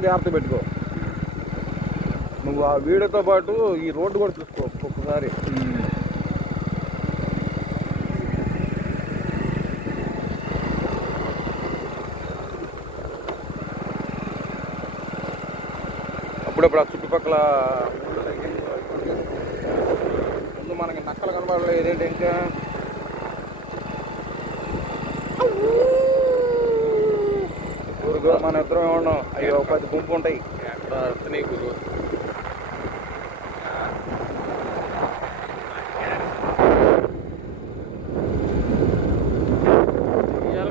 మాత్రం జాగ్రత్త పెట్టుకో. నువ్వు ఆ వీడియోతో పాటు ఈ రోడ్డు కూడా చూసుకో ఒక్కొక్కసారి. అప్పుడప్పుడు ఆ చుట్టుపక్కల ముందు మనకి నక్కలు కనబడలేదు. ఏదేంటి ఇంకా మన ఇద్దరం ఏమన్నాం, అయ్యో 10 గుంపు ఉంటాయి అక్కడ అర్థనే గురు.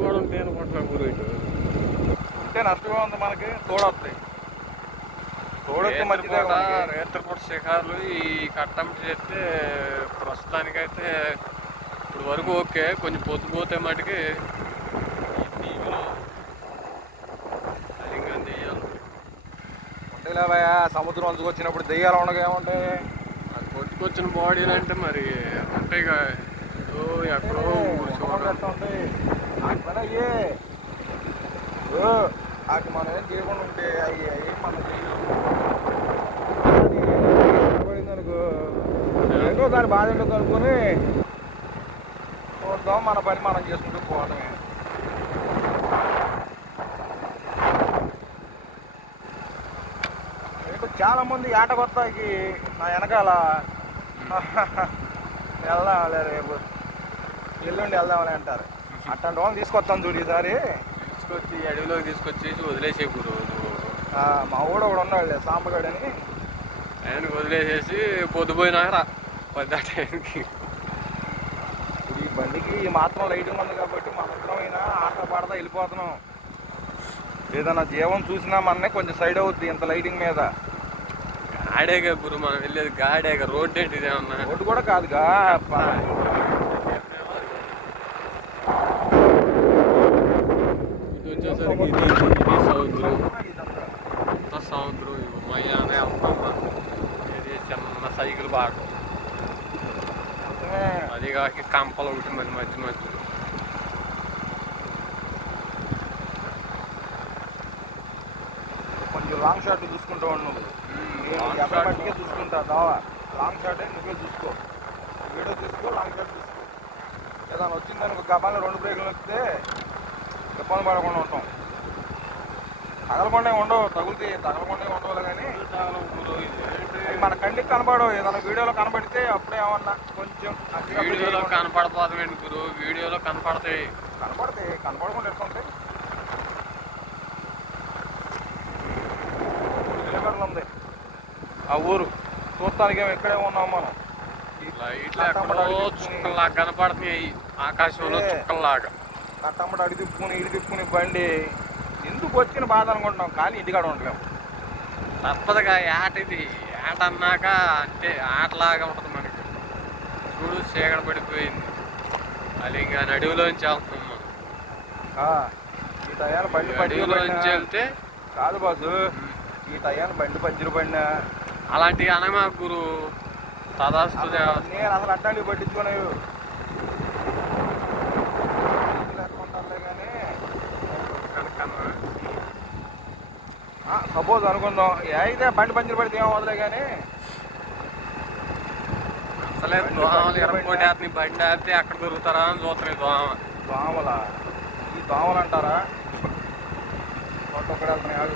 కూడా ఉంటాయి అనుకుంటున్నా గురు. ఇటు ఉంటే నష్టమే ఉంది మనకి. తోడొస్తాయి, తోడొస్తే మంచిదే. రేత్రపూట శిఖరాలు ఈ కట్టంటి చేస్తే ప్రస్తుతానికైతే ఇప్పుడు వరకు ఓకే. కొంచెం పొద్దుపోతే మటుకి ఉంటాయిలేవయా. సముద్రం అందుకొచ్చినప్పుడు దెయ్యాలు ఉండగా ఏముంటాయి? అది కొట్టుకొచ్చిన బాడీలు అంటే మరి ఉంటాయి కదా. ఎక్కడో ఉంటాయి పని అయ్యే. అది మనం ఏం చేయకుండా ఉంటే అవి మనం అనుకో ఏంటో దాని బాధ ఏంటో కనుక్కొని చూద్దాం, మన పని మనం చేసుకుంటూ పోవడమే. చాలా మంది ఏటకొత్తాకి నా వెనకాల వెళ్దాంలే, రేపు ఎల్లుండి వెళ్దామని అంటారు. అట్లాంటి వాళ్ళని తీసుకొస్తాను చూడు ఈసారి. తీసుకొచ్చి అడవిలోకి తీసుకొచ్చేసి వదిలేసే గురు. మా ఊడు ఒకడు ఉన్నాడు సాంబగాడని, ఆయనకి వదిలేసేసి పొద్దుపోయినాక రా 10 టైంకి. ఈ బండికి మాత్రం లైటింగ్ ఉంది కాబట్టి మనమైనా ఆట పాడతా వెళ్ళిపోతున్నాం. ఏదైనా జీవం చూసినా మననే కొంచెం సైడ్ అవుద్ది ఇంత లైటింగ్ మీద. గాడేగా గురు మనం వెళ్ళేది, గాడేగా. రోడ్డు ఏంటి ఇదేమన్నా? రోడ్డు కూడా కాదుగా. ఇది వచ్చేసరికి ఇది సముద్రం. సముద్రం మయ్యానే అమ్మమ్మ. ఇది చిన్న సైకిల్ బాగా, అది కాక కంపలు ఒకటి మరి మధ్య మధ్యలో. కొంచెం లాంగ్ షాట్ చూసుకుంటూ ఉన్నావు. బట్టికే చూసుకుంటా దావా. లాంగ్ షాట్ నువ్వే చూసుకో, వీడియో చూసుకో, లాంగ్ షాట్ చూసుకో. ఏదైనా వచ్చిందనుకో గబాల్లో 2 బ్రేకులు వస్తే ఇబ్బంది పడకుండా ఉంటాం. తగలకుండా ఉండవు, తగలకుండా ఉండవు. కానీ మన కంటికి కనపడవు. ఏదైనా వీడియోలో కనపడితే అప్పుడే ఏమన్నా కొంచెం వీడియోలో కనపడపోతాం గురు. వీడియోలో కనపడతాయి, కనపడకుండా ఎట్లుంటాయి. కిలోమీటర్లు ఉంది ఆ ఊరు. చూస్తానికి ఇక్కడే ఉన్నాం మనం. చుక్కల్లాగా కనపడుతున్నాయి ఆకాశంలో, చుక్కల్లాగా. కట్టమ్మట అడి తిప్పుకుని బండి ఎందుకు వచ్చిన బాధ అనుకుంటున్నాం, కానీ ఇంటికాడ ఉండలేము. తప్పదుగా. ఇది ఏట అన్నాక అంటే ఆటలాగా ఉంటుంది మనకి. చూడు చీకటి పడిపోయింది, అది ఇంకా అడవిలోంచి వెళ్తున్నాం మనం. ఈ టయాలు బండి అడవిలోంచి వెళ్తే కాదు బాసు, ఈ టయాలు బండి పంచరు పడినా అలాంటివి అనమా గురు. తదాస్తు. నేను అసలు అట్లాంటివి పట్టించుకోలేవు. సపోజ్ అనుకుందాం అయితే బండి పంచర్ పడితే ఏమో వదిలే. కానీ అసలే దోమలు ఎరపోటీ బండి ఆపితే ఎక్కడ దొరుకుతారా అని చూస్తున్నాయి దోమలా. ఈ దోమలు అంటారా నోట్లోకి వెళ్తున్నాయి.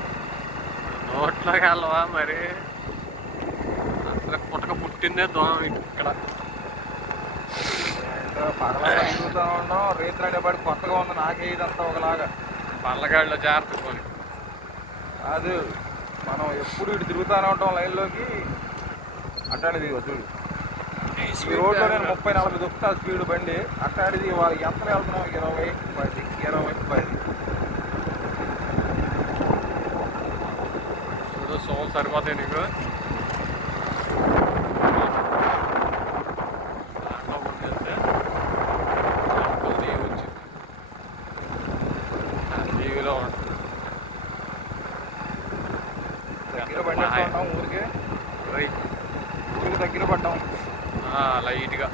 నోట్లోకి వెళ్ళవా మరి? అసలు పుట్టక పుట్టిందే దోమ ఇక్కడ. పగలా తిరుగుతూ ఉన్నాం, రేత్రి అనేపాటి కొత్తగా ఉంది నాకే. ఇదంతా ఒకలాగా పళ్ళగాడిలో జాగ్రత్త కొని కాదు. మనం ఎప్పుడు ఇటు తిరుగుతూనే ఉంటాం లైన్లోకి. అట్లాంటిది చూడు, ఈ రోడ్లో నేను 30-40 దొక్కుతా స్పీడ్ బండి. అట్లాంటిది వాళ్ళకి ఎంత వెళ్తున్నాం 20-10 చూడు. సోల్ సరిపోతాయి నీకు. టీవీలో ఉంటుంది. దగ్గర బండి ఊరికి దగ్గర పడ్డాం లైట్గా.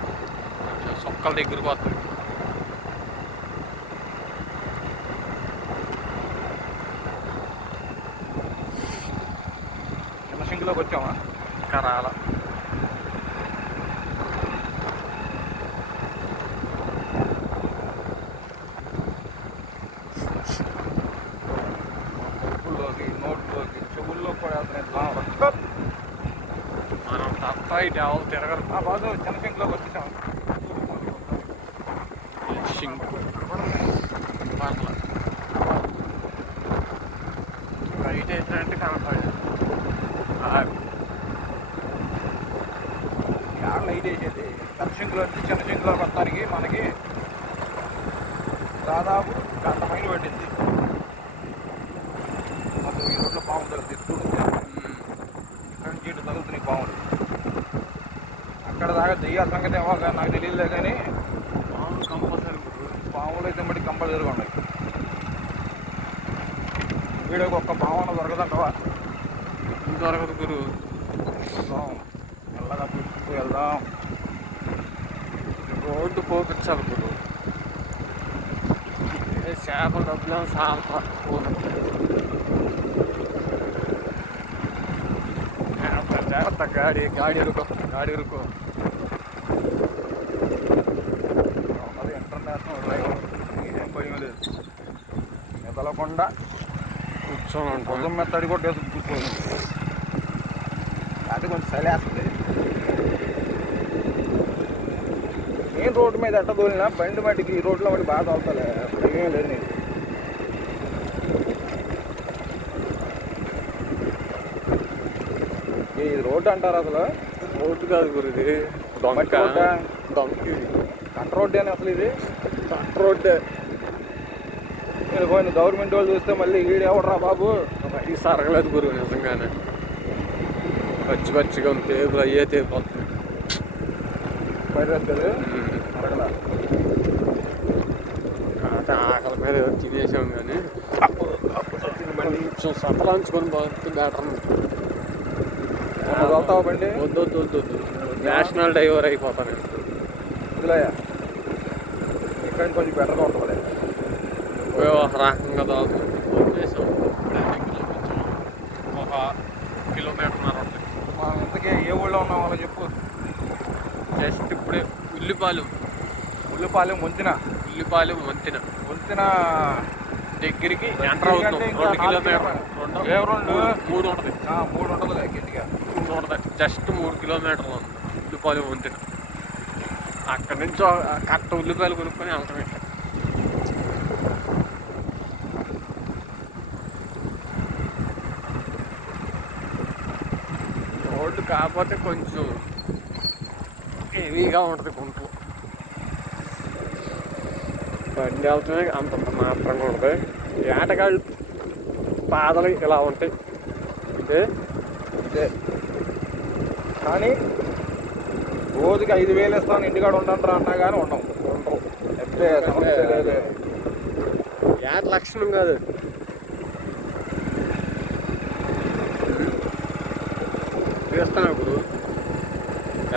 సొక్కల దగ్గరకు వస్తుంది. జంక్షన్లోకి వచ్చామా? ఇంకా రాలా. ముక్కుల్లోకి, నోట్లోకి, చెవుల్లో కూడా మనం తప్ప ఇటు ఎవరు తిరగరు. ఆ బాధ జనసింగ్లోకి వచ్చేసాం. రైట్ వేసినట్టు కనపడదు. యాడ్ లైట్ వేసేది జనసింగ్లో నుంచి జనసింగ్లో మొత్తానికి మనకి దాదాపు గంట పైన పట్టింది. అసలు ఈ రోడ్లో పాములు తగ్గుతుంది. ఇక్కడ నుంచి ఇటు తగులుతున్నాయి పాములు. అక్కడ దాకా దెయ్యాల సంగతి ఏమో నాకు తెలియదులే, కానీ పాములు కంపల్సరీ. పాములు అయితే మట్టి కంపల్సరీగా ఉన్నాయి. వీడియోకి ఒక్క పావున దొరకదంటవా? దొరకదు గురు. మెల్లగా పుట్టుకు వెళ్దాం. రోడ్డు పోపించాలి గురు. చేపలు డబ్బులు సాల్తా జాగ్రత్త. గాడి ఇరుకో. అది ఇంటర్నేషనల్ డ్రైవర్, ఏం భయం లేదు. మెదలకుండా కూర్చొని పొద్దున్న మీద తడి కొట్టేసి కూర్చోదు. అది కొంచెం చలేస్తుంది. మెయిన్ రోడ్డు మీద ఎట్ట తోలినా బండి మట్టికి ఈ రోడ్లో మట్టి బాగా తోలుతుంది. ఏం లేదు నేను. ఇది రోడ్డు అంటారు అసలు? రోడ్డు కాదు గురు, ఇది మట్టి రోడ్డా? కంట రోడ్డు అని అసలు ఇది కంట రోడ్డే. నేను పోయిన గవర్నమెంట్ వాళ్ళు చూస్తే మళ్ళీ ఈడు ఎవడరా బాబు ఇది సరగలేదు గురు నిజంగానే. పచ్చిగా ఉంది. టేబుల్ అయ్యే తేలిపోతుంది. బయట ఆకలి మీద తినేసాం, కానీ మళ్ళీ కొంచెం సతలాంచుకొని పోతే బెటర్. వెళ్తావా బండి? వద్దు. నేషనల్ డ్రైవర్ అయిపోతాను. వదిలేయా, ఇక్కడ కొంచెం బెటర్గా ఉంటుంది. ఒక రకంగా దాచేసాం. ఒక కిలోమీటర్ ఉంటుంది. మనం ఇంతకీ ఏ ఊళ్ళో ఉన్నాం వాళ్ళకి చెప్పు. జస్ట్ ఇప్పుడే ఉల్లిపాలెం వంతెన దగ్గరికి ఎంటర్ అవుతాం. 2 కిలోమీటర్ 3 ఉంటుంది. 3 ఉంటుంది గట్టిగా. 3 ఉంటుంది. జస్ట్ 3 కిలోమీటర్లు ఉంది ఉల్లిపాలెం వంతెన. అక్కడి నుంచి కరెక్ట్ ఉల్లిపాయలు కొనుక్కొని వెళ్తాం. ఇట్లా రోడ్డు కాకపోతే కొంచెం హెవీగా ఉంటుంది. గుంటలు బండి వెళ్తూనే అంతంత మాత్రంగా ఉంటుంది. ఏటగాళ్ళు పాదలు ఇలా ఉంటాయి. ఇదే కానీ రోజుకి 5,000 ఇస్తాను ఇంటికాడ ఉండంటారా అన్నా కానీ ఉండవు. ఏట లక్షణం కాదు. తీస్తున్నా గురు,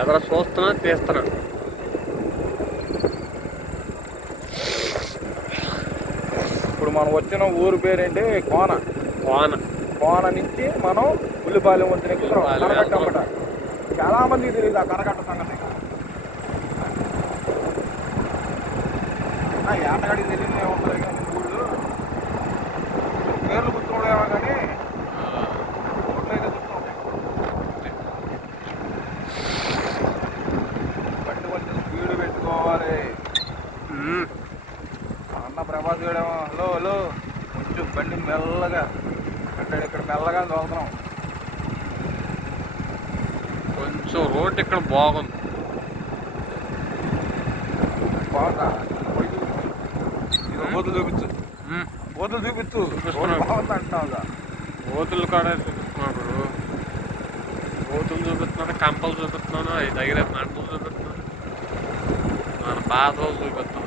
ఎదర చూస్తున్నా తీస్తున్నా. ఇప్పుడు మనం వచ్చిన ఊరు పేరేంటి? కోన నుంచి మనం ఉల్లిపాలెం వంతెన ఎక్కుతున్నాం. కరకట్ట అన్నమాట. చాలా మందికి తెలియదు ఆ కరకట్ట సంగతి. ఏటగాడికి తెలియదే ఉంటుంది, కానీ ఊళ్ళు పేర్లు గుర్తుండేవా, కానీ ఊళ్ళో అయితే గుర్తుంటాయి. బండి కొంచెం స్పీడ్ పెట్టుకోవాలి. అన్న ప్రభాస్ గడేమో హలో కొంచెం బండి మెల్లగా ఇక్కడ మెల్లగా తోలుతున్నాం. కొంచెం రోడ్డు ఇక్కడ బాగుంది. బాగుందా? బోతులు చూపించు. బాగుంది అంటున్నావుగా. బోతులు కాడ చూపిస్తున్నాడు. బోతులు చూపిస్తున్నాడు, కంపలు చూపిస్తున్నాను, అవి దగ్గర మంటలు చూపిస్తున్నాను, మన బాధలు చూపిస్తున్నాను.